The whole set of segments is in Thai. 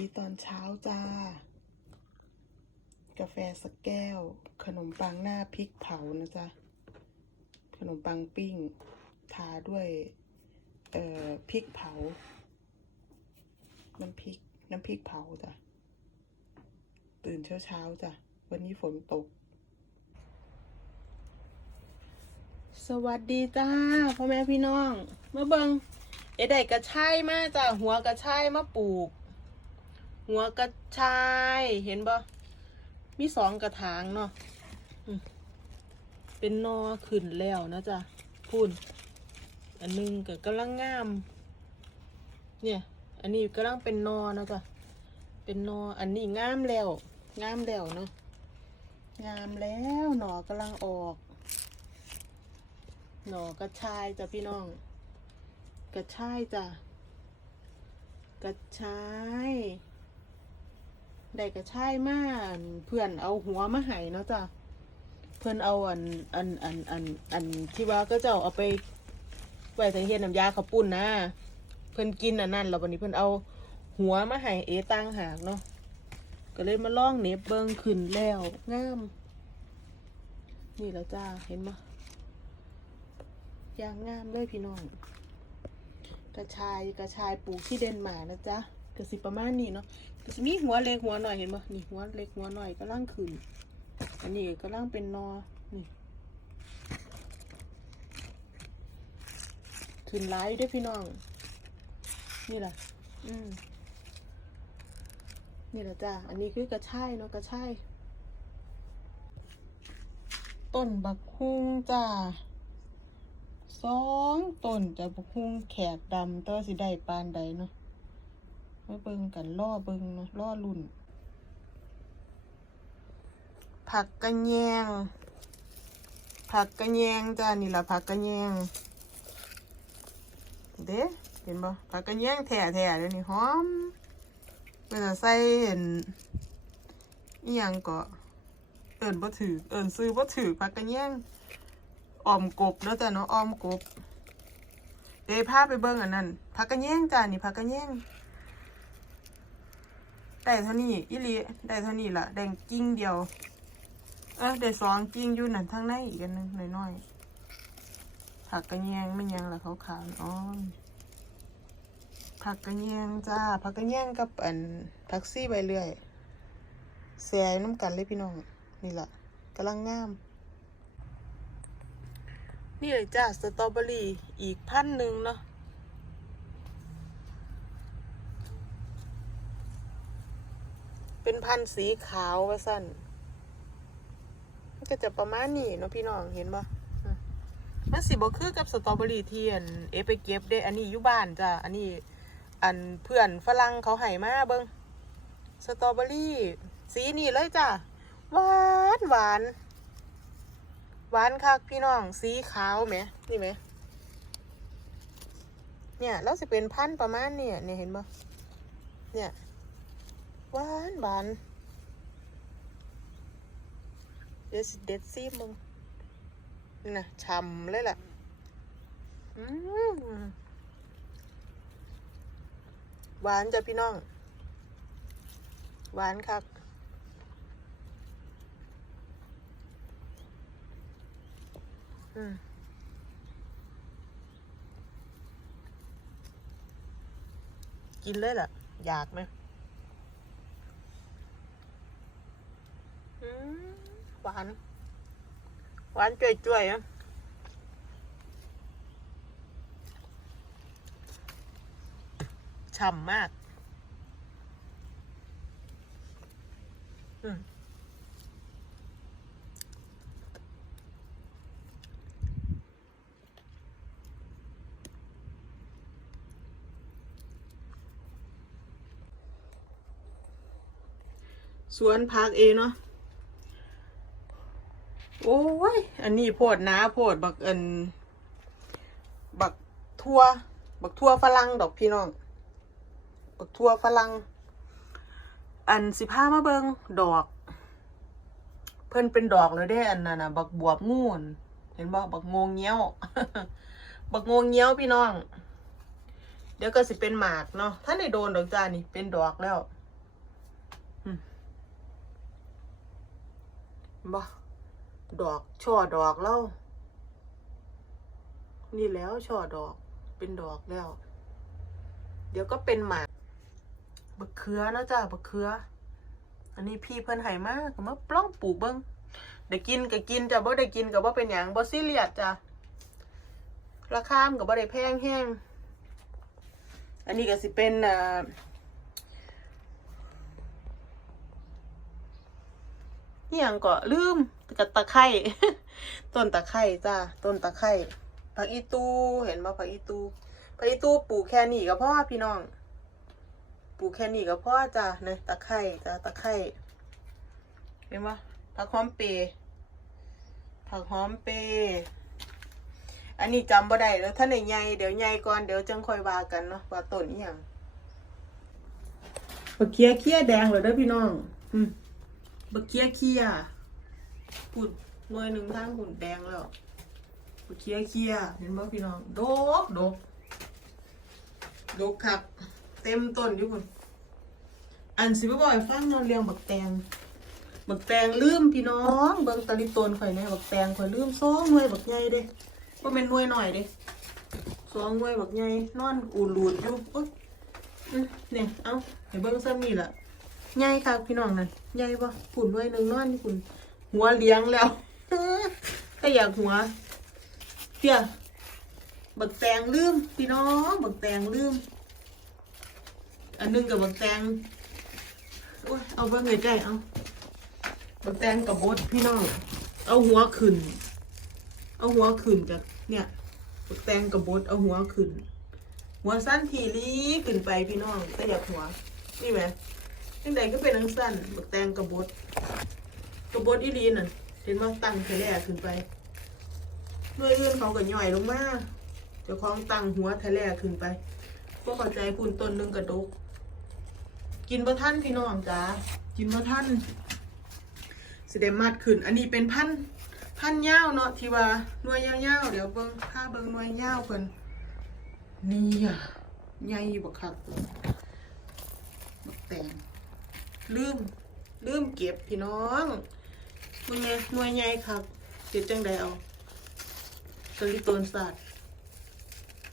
ดีตอนเช้าจ้า กาแฟสักแก้ว ขนมปังหน้าพริกเผานะจ๊ะ ขนมปังปิ้ง ทาด้วย เอ่อพริกเผา น้ำพริก น้ำพริกเผาจ้ะ ตื่นเช้าเช้าจ้ะ วันนี้ฝนตก สวัสดีจ้าพ่อแม่พี่น้อง มาเบิงเอได้กระชายมาจ้ะ หัวกระชายมาปลูก หัวกระชายเห็นบ่มีสองกระถางเนาะเป็นนอขึ้นแล้วนะจ๊ะพูนอันหนึงก็กำลังงาม เนี่ย อันนี้กำลังเป็นนอนะจ๊ะเป็นนออันนี้งามแล้ว งามแล้วเนาะงามแล้วหนอกำลังออก หนอกระชายจ้ะพี่น้อง กระชายจ้ะกระชาย ได้กระชายมาเพื่อนเอาหัวมาให้เนาะจ้ะเพื่อนเอาอันอันอันอันอันที่ว่าก็จะเอาไปไว้ใส่เฮ็ดน้ำยาข้าปุ้นนะเพื่อนกินอันนั้นแล้ววันนี้เพื่อนเอาหัวมาให้เอตั้งหากเนาะก็เลยมาล่องเน็บเบิ้งขึ้นแล้วงาม นี่แล้วจ้าเห็นไหมยางงามเลยพี่น้อง กระชายกระชายปลูกที่เดนมาร์กนะจ๊ะกระสิประมาณนี้เนาะ กระสิมีหัวเล็กหัวหน่อยเห็นปะนี่หัวเล็กหัวหน่อยก็ล่างขึ้น อันนี้ก็ล่างเป็นนอ นี่ขึ้นหลายอยู่เด้วยพี่น้อง นี่แหละอืมนี่แหละจ้ะอันนี้คือกระชายเนาะกระชายต้นบักฮุ่งจ้าสองต้นจะบุคุงแขกดำตัวสิได้ปานใดเนาะ มาเบิ่งกันล่อเบิ่งเนาะล่อลุ่น ผักกระแยง ผักกระแยงจ้า นี่ละผักกระแยง เด้เห็นบ่ผักกระแยงแท้ๆเดี๋ยวนี้หอมเวลาใส่เห็นอีหยังก็เอิ้นบ่ถือเอิ้นซื้อบ่ถือผักกระแยงออมกบแล้วจ้ะเนาะออมกบเดี๋ยวพาไปเบิ่งอันนั้นผักกระแยงจ้านี่ผักกระแยง ได้เท่านี้อีหลีได้เท่านี้ล่ะแดงกิ่งเดียว เออได้สองกิ่งอยู่นั่นทางในอีกอันนึงน้อยๆผักกระแยงไม่ยังล่ะขาวอ๋อผักกระแยงจ้าผักกระแยงกับอันผักซี่ใบเลื่อยแซ่น้ำกันเลยพี่น้อง นี่ล่ะกำลังงาม นี่เลยจ้าสตรอเบอรี่อีกพันหนึ่งเนาะ เป็นพันธุ์สีขาวว่าสั้นก็จะประมาณนี้เนาะพี่น้องเห็นปะอืมมันสีบ่คือกับสตรอเบอรี่เที่อันเอไปเก็บเด้ อันนี้อยู่บ้านจ้ะ อันนี้ อันเพื่อนฝรั่งเขาให้มาเบิงสตรอเบอรี่ สีนี่เลยจ้ะ หวานหวาน หวานคักพี่น้อง สีขาวไหม นี่ไหม เนี่ย แล้วจะเป็นพันธุ์ประมาณเนี่ยเนี่ยเห็นปะเนี่ย หวานหวานเดี๋ยวสิเด็ดซีมึงนะฉ่ำเลยแหละอืมหวานจ้ะพี่น้อง หวานคักอืมกินเลยล่ะ อยากไหมอืม หวาน หวานจ่วยๆอะฉ่ำมากอืมสวนพักเองเนาะ โอ้ย อันนี้โพดนะโพดบักเอินบักทั่ว บักทั่วฝรั่งดอกพี่น้อง บักทั่วฝรั่ง อันสิผ้ามาเบิงดอก เพิ่นเป็นดอกเลยได้อันนั้นนะบักบวบงูนเห็นบอ่บักงงเงี้ยว บักงงเงี้ยวพี่น้อง เดี๋ยวก็สิเป็นหมากเนาะท่าในโดนดอกจานี่เป็นดอกแล้วบอ่ ดอก ช่อดอกแล้วนี่แล้วช่อดอกเป็นดอกแล้ว เดี๋ยวก็เป็นหมากบักเขือนะจ้ะบักเขือ อันนี้พี่เพิ่นให้มากก็มาปล้องปลูกเบิ่งได้กินก็กินจ้ะบ่ได้กินก็บ่เป็นหยังบ่ซีเรียสจ้ะราคามันก็บ่ได้แพงแฮงอันนี้ก็สิเป็นอ่า อหย่างก็ลืมกับตะไคร้ต้นตะไคร้จ้าต้นตะไคร้ผักอีตูเห็นบ่ผักอีตูผักอีตูปลูกแค่นี้ก็พอพี่น้องปลูกแค่นี้ก็พอจ้ะเนี่ยตะไคร้จ้ะตะไคร้เห็นบ่ผักหอมเปรย์ผักหอมเปรย์อันนี้จำบ่ได้แล้วถ้าในใหญ่เดี๋ยวใหญ่ก่อนเดี๋ยวจังค่อยว่ากันเนาะว่าต้นอีหยังบักเคี้ยเคี้ยแดงเลยเด้อพี่น้อง อืม บักเคียเคียปุ่นหน่วยหนึ่งทางหุ่นแดงแล้วบักเคียเคียเห็นบ่พี่น้องดกดกดกครับ เต็มต้นอยู่พุ่นอันสิบ่บ่อยฟังนอนเรียงบักแตงบักแตงลืมพี่น้องเบิ่งตะลิตนข่อยแน่บักแตงข่อยลืมสองหน่วยบักใหญ่เด้บ่แม่นหน่วยหน้อยเด้สองหน่วยบักใหญ่นอนอูดรูดอยู่โอ๊ยอื้อเนี่ยเอาให้เบิ่งซ้ำนี่ล่ะ ใหญ่คักพี่น้องนั่นใหญ่บ่ปุ่นหน่วยหนึ่งนอนนี่ปุ่นหัวเลี้ยงแล้วก็อยากหัวเตี้ยบักแตงลืมพี่น้องบักแตงลืม อันหนึงกับบักแตงโอ้ยเอาเบิ่งใกล้ๆเอาบักแตงกับบดพี่น้องเอาหัวขึ้น เอาหัวขึ้นจากเนี่ยบักแตงกับบดเอาหัวขึ้น หัวสั้นทีลีขึ้นไปพี่น้องแต่อยากหัวนี่ไหม ยังไงก็เป็นนังสั้นบักแตงกับบดกับบดอีลีน่ะ เห็นว่าตั้งแค่แรกขึ้นไปหน่วยอื่นเขาก็ย่อยลงมาเจ้าของตั้งหัวแทแรกขึ้นไปก็เข้าใจคุณต้นหนึงกระดก กินบ่ท่านพี่น้องจ้ากินบ่ท่านสิได้มัดขึ้น อันนี้เป็นพันพันธุ์ยาวเนาะที่ว่าหน่วยยาวเดี๋ยวเบิ่งค่าเบิ่งหน่วยยาวเพิ่นนี่อะใหญ่บักคักบักแตง ลืม ลืมเก็บพี่น้องมึงไงหน่วยใหญ่คักเก็บจังไดเอาสลิโตนศาสตร์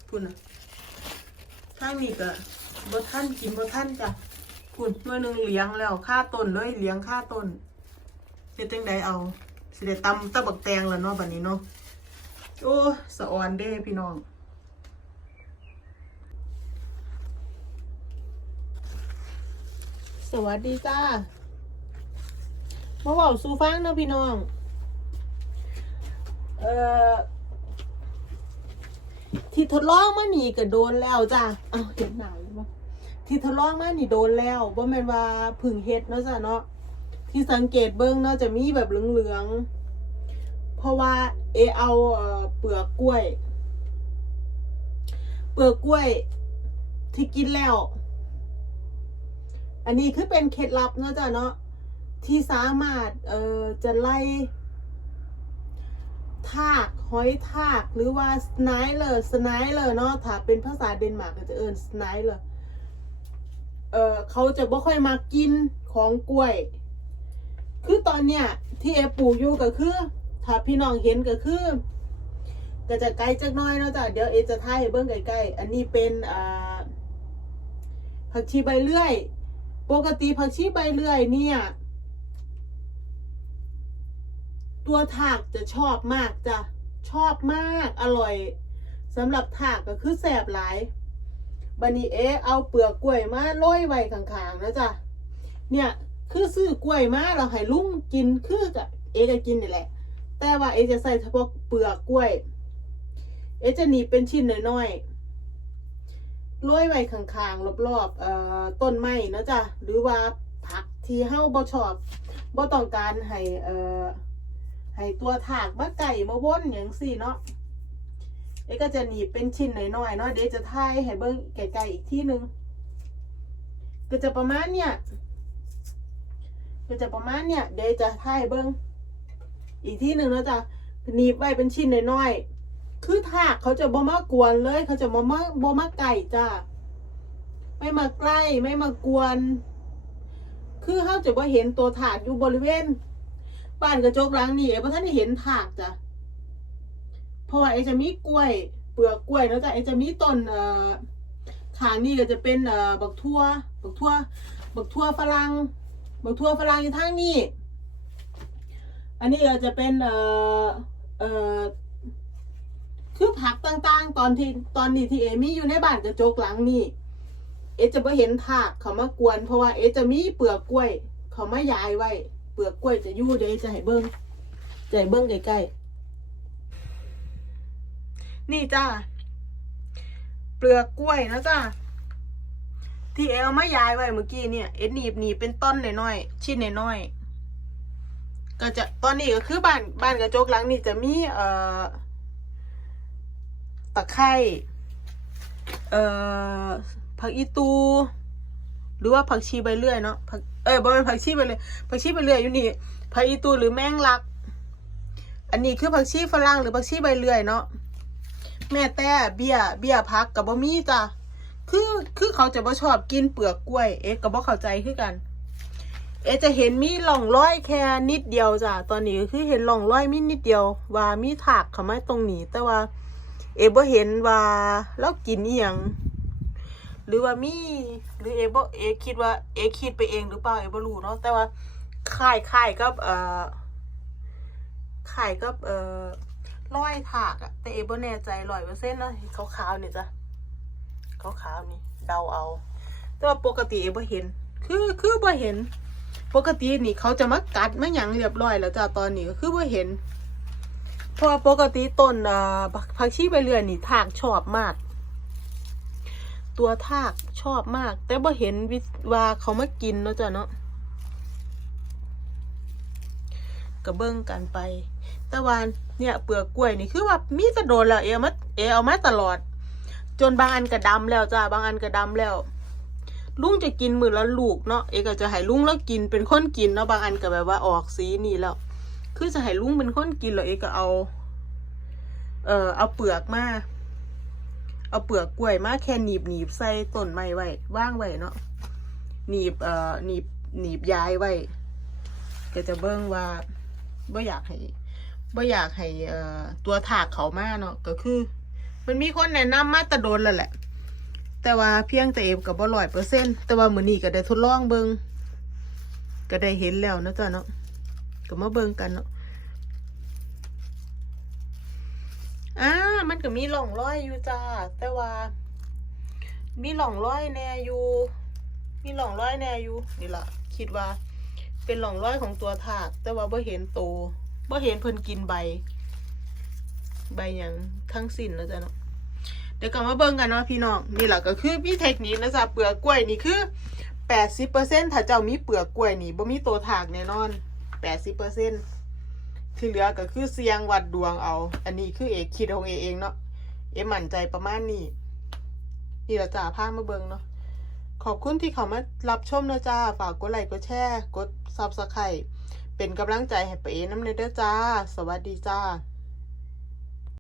พุ่นน่ะทางนี้ก็บ่ท่านกินบท่านจ้ะพุ่นหน่วยหนึ่งเลี้ยงแล้วค่าต้นเลยเลี้ยงค่าต้นเฮ็ดจังไดเอาสิได้ตำตะบักแตงแล้วเนาะบัดนี้เนาะโอ้สะออนเด้พี่น้อง สวัสดีจ้ามาเว้าสู่ฟังนะพี่น้อง เอ่อ ที่ทดลองมานี่ก็โดนแล้วจ้าเอาเห็นหนาวอยู่บ่ที่ทดลองมานี่โดนแล้วบ่แม่นว่าเพึ่งเฮ็ดเนาะจ้ะเนาะ ที่สังเกตเบิ้งเนาะจะมีแบบเหลืองๆ เพราะว่าเอเอาเอ่อเปลือกกล้วย เปลือกกล้วย ที่กินแล้ว อันนี้คือเป็นเคล็ดลับเนาะจ้ะเนาะที่สามารถเอ่อจะไล่ทากหอยทากหรือว่าสไนเลอร์สไนเลอร์เนาะถ้าเป็นภาษาเดนมาร์กก็จะเอิ้นสไนเลอร์เอ่อเขาจะบ่ค่อยมากินของกล้วย คือตอนเนี้ยที่เอปูอยู่ก็คือ ถ้าพี่น้องเห็นก็คือ ก็จะไกลจักน้อยเนาะจ้ะเดี๋ยวเอจะถ่ายให้เบิ่งใกล้ๆอันนี้เป็นอ่าผักชีใบเลื่อย ปกติผักชีใบเลื่อยเนี่ย ตัวถากจะชอบมากจ้ะชอบมากอร่อยสำหรับถากก็คือแสบหลายบันนี้เอเอาเปลือกกล้วยมาโรยไว้ข้างๆนะจ๊ะเนี่ยคือซื้อกล้วยมาเราให้ลุงกินคือกับเอก็กินนี่แหละ แต่ว่าเอจะใส่เฉพาะเปลือกกล้วย เอจะหนีเป็นชิ้นน้อยๆ โรยไว้ข้างๆรอบๆเอ่อต้นไม้นะจ๊ะหรือว่าผักที่เฮาบ่ชอบบ่ต้องการให้เอ่อให้ตัวถากมาไก่มาวนอย่างสี่เนาะเอก็จะหนีบเป็นชิ้นน้อยๆเนาะเดี๋ยวจะทายให้เบิ่งไกลๆอีกที่หนึงก็จะประมาณเนี่ยก็จะประมาณเนี่ยเดี๋ยวจะถ่ายเบิ้งอีกที่หนึ่งแล้วจะหนีบไว้เป็นชิ้นน้อยๆ คือถากเขาจะบ่มากวนเลย เขาจะบ่มาบ่มาไก่จ้าไม่มาใกล้ไม่มากวน คือเขาจะบ่เห็นตัวถากอยู่บริเวณบ้านกระจกหลังนี่เอ๋บ่ท่านเห็นถากจ้ะเพราะว่าเอ๋จะมีกล้วย เปลือกกล้วยแล้วจ้ะเอ๋จะมีต้นเอ่อทางนี่ก็จะเป็นเอ่อบักทั่วบักทั่วบักทั่วฝรั่งบักทั่วฝรั่งอยู่ทางนี้ อันนี้ก็จะเป็นเอ่อเอ่อ คือผักต่างๆ ตอนที่ตอนนี้ที่เอมีอยู่ในบ้านกระจกหลังนี่เอจะไม่เห็นถากเขามากวน เพราะว่าเอจะมีเปลือกกล้วย เขามาย้ายไว้ เปลือกกล้วยจะยู่เดี๋ยวเอจะให้เบิ้งจะให้เบิ้งใกล้ๆนี่จ้าเปลือกกล้วยนะจ้าที่เอเอามาย้ายไว้เมื่อกี้เนี่ยเอหนีบหนีบเป็นต้นน้อยๆชิ้นน้อยๆก็จะตอนนี้ก็คือบ้านบ้านกระจกหลังนี่จะมีเอ่อ ตะไคร่เอ่อผักอีตู หรือว่าผักชีใบเลื่อยเนาะผักเออบ่เป็นผักชีใบเลื่อยผักชีใบเลื่อยอยู่นี่ผักอีตูหรือแมงลัก อันนี้คือผักชีฝรั่งหรือผักชีใบเลื่อยเนาะแม่แต่เบี้ยเบี้ยพักกับบ่มีจ้ะคือคือเขาจะบ่ชอบกินเปลือกกล้วย เอ๊ะก็บ่เข้าใจคือกัน เอ๊ะจะเห็นมีร่องร้อยแค่นิดเดียวจ้ะตอนนี้คือเห็นร่องร้อยมีนิดเดียว ว่ามีถากเข้ามาตรงนี้แต่ว่า เอบ่เห็นว่าเรากินอีหยังหรือว่ามีหรือเอบ่เอคิดว่าเอคิดไปเองหรือเปล่าเอบ่รู้เนาะแต่ว่าคล้ายคล้ายกับเอ่อคล้ายกับเอ่อรอยถากอะแต่เอะบ่แน่ใจร้อยเปอร์เซ็นต์นะขาวๆนี่ยจ้ะขาวๆนี่เดาเอา แต่ว่าปกติเอะบ่เห็น คือคือบ่เห็น ปกตินี่เขาจะมากัดมาหยังเรียบร้อยแล้วจ้ะตอนนี้ก็คือว่เห็น เพราะปกติต้นผักชีใบเลื่อยนี่ทากชอบมาก ตัวทากชอบมาก แต่บ่เห็นวิว่าเขามากินเนาะจ้ะเนาะก็เบิ่งกันไปต่ว่าเนี่ยเปลือกกล้วยนี่คือว่ามีแตะโดนแล้วเออามาเอเอามาตลอด จนบางอันก็ดำแล้วจ้ะบางอันก็ดำแล้วลุงจะกินมือละลูกเนาะเอก็จะให้ลุงแล้วกินเป็นคนกินเนาะบางอันก็แบบว่าออกสีนี่แล้ว คือจะให้ลุงเป็นคนกินแล้วเอกก็เอา เอ่อเอาเปลือกมา เอาเปลือกกล้วยมาแค่หนีบหนีบใส่ต้นไม้ไว้ว่างไว้เนาะหนีบเอ่อหนีบหนีบย้ายไว้ก็จะเบิ่งว่าบ่อยากให้บ่อยากให้เอ่อตัวถากเขามาเนาะก็คือ มันมีคนแนะนำมาตะโดนแล้วแหละ แต่ว่าเพียงแต่เอมกับบ่ร้อยเปอร์เซ็นต์แต่ว่ามื้อนี้ก็ได้ทดลองเบิงก็ได้เห็นแล้วนะจ๊ะเนาะ ก็มาเบิงกันเนาะอ่ามันก็มีหล่องร้อยอยู่จ้า แต่ว่า มีหล่องร้อยแน่อยู่ มีหล่องร้อยแน่อยู่นี่ละคิดว่า เป็นหล่องร้อยของตัวถากแต่ว่าบ่เห็นโตบ่เห็นเพิ่นกินใบ ใบหยังทั้งสิ้นนะจ๊ะเนาะเดี๋ยวกลับมาเบิ่งกันเนาะพี่น้องนี่แหละก็คือมีเทคนิคนะจ๊ะเปลือกกล้วยนี่คือแปดสิบเปอร์เซ็นถ้าเจ้ามีเปลือกกล้วยนี่บ่มีตัวถากแน่นอน แปดสิบเปอร์เซ็นที่เหลือก็คือเสียงวัดดวงเอา อันนี้คือเอกคิดของเอเองเนาะ เอมั่นใจประมาณนี้ นี่ละจ้าพามาเบิงเนาะ ขอบคุณที่เขามารับชมนะจ้า ฝากกดไลค์ กดแชร์ กดซับสไครต์เป็นกำลังใจให้ไปเอน้ำเนเด้อจ้า สวัสดีจ้า